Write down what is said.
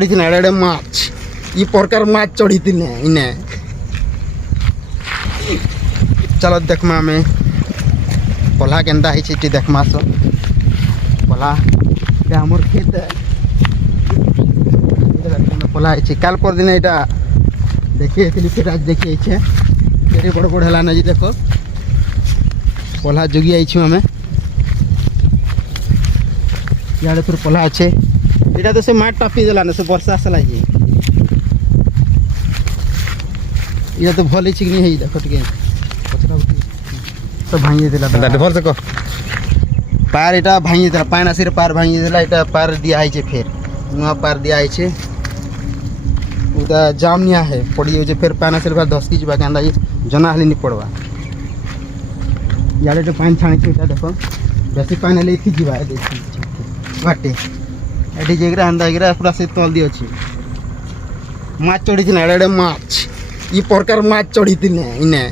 चढ़ी एड़े माछ इ प्रकार माछ चढ़ी इने चलो देखमा आमे पल्हा केनता है देखमा सो पल्हा हमर खेत पल्हा है काल पर दिन यहाँ देखिए फिर आज देखिए केटे बड़ बड़ है जी देख पल्हा जोगी आई आमे इे फिर पल्हा अच्छे यहाँ तो से माठ टापी देला ना से वर्षा आसला जी ये तो भल कि नहीं है देख टे सब भांगी देला भर से पार यहाँ भांगी देला पान आसि पार भांगी देला यहाँ पार दिया है फिर नुआ पार दिया है उदा जाम निया है पड़ी जाए फिर पान आसि पार धसकी जा के जना हाली नहीं पड़वा इे तो पान छाणी देख बेसी पान हेल्ले इथि जा बाटे ये जगह अंदा पूरा से तल दी अच्छी माछ चढ़ी एड़े माछ इ प्रकार माछ चढ़ी इने